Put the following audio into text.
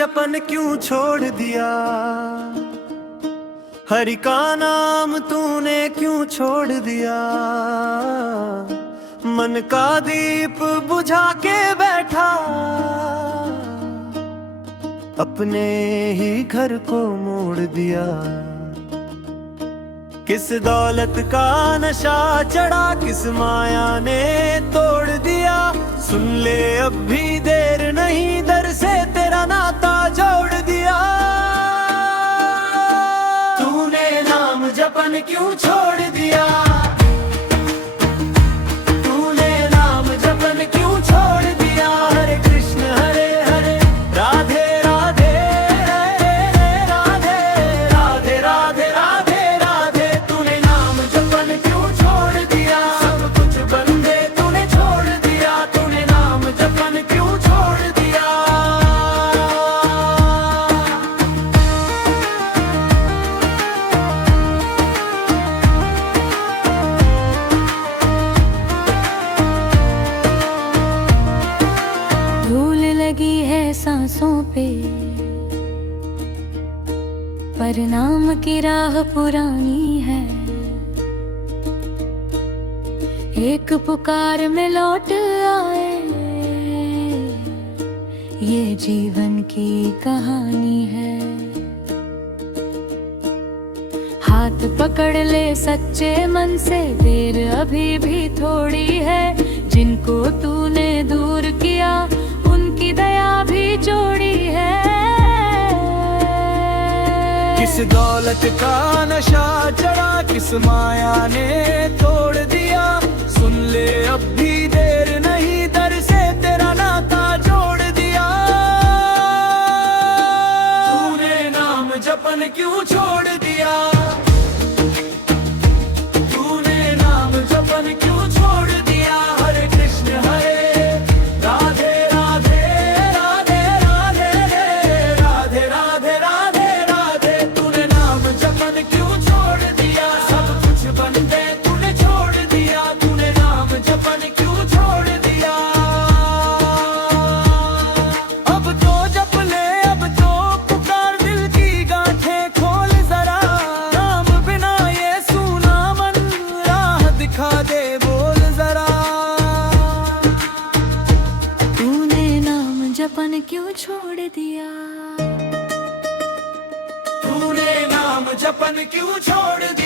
जपन क्यों छोड़ दिया, हरि का नाम तूने क्यों छोड़ दिया। मन का दीप बुझा के बैठा, अपने ही घर को मोड़ दिया। किस दौलत का नशा चढ़ा, किस माया ने तोड़ दिया। सुन ले अब भी देर नहीं, दर से तेरा नाता जोड़ दिया। तूने नाम जपन क्यों छोड़ दिया, तूने नाम जपन क्यों छोड़ दिया। हरे कृष्ण हरे हरे, राधे राधे राधे राधे राधे राधे राधे। तूने नाम जपन क्यों छोड़ दिया, सब कुछ बंदे तूने छोड़ दिया। तूने नाम जपन क्यों छोड़ दिया। धूल लगी है सांसों पे, पर नाम की राह पुरानी है। एक पुकार में लौट आए, ये जीवन की कहानी है। हाथ पकड़ ले सच्चे मन से, देर अभी भी थोड़ी है। जिनको तूने दूर किया, उनकी दया भी जोड़ी है। किस दौलत का नशा चढ़ा, किस माया ने तोड़ दिया। सुन ले अब भी देर नहीं, दर से तेरा नाता जोड़ दिया। तूने नाम जपन क्यों छोड़ दिया, तूने नाम जपन क्यों छोड़ दिया। हरे कृष्ण हरे राधे राधे राधे राधे राधे राधे राधे राधे। तूने नाम जपन क्यों छोड़ दिया, सब कुछ बंदे तूने छोड़ दिया। तूने नाम जपन क्यों छोड़ दिया। अब तो जप ले, अब तो पुकार, दिल की गांठें खोल जरा। नाम बिना ये सूना मन, राह दिखा दे बोल जरा। तूने नाम जपन क्यों छोड़ दिया, तूने नाम जपन क्यों छोड़ दिया।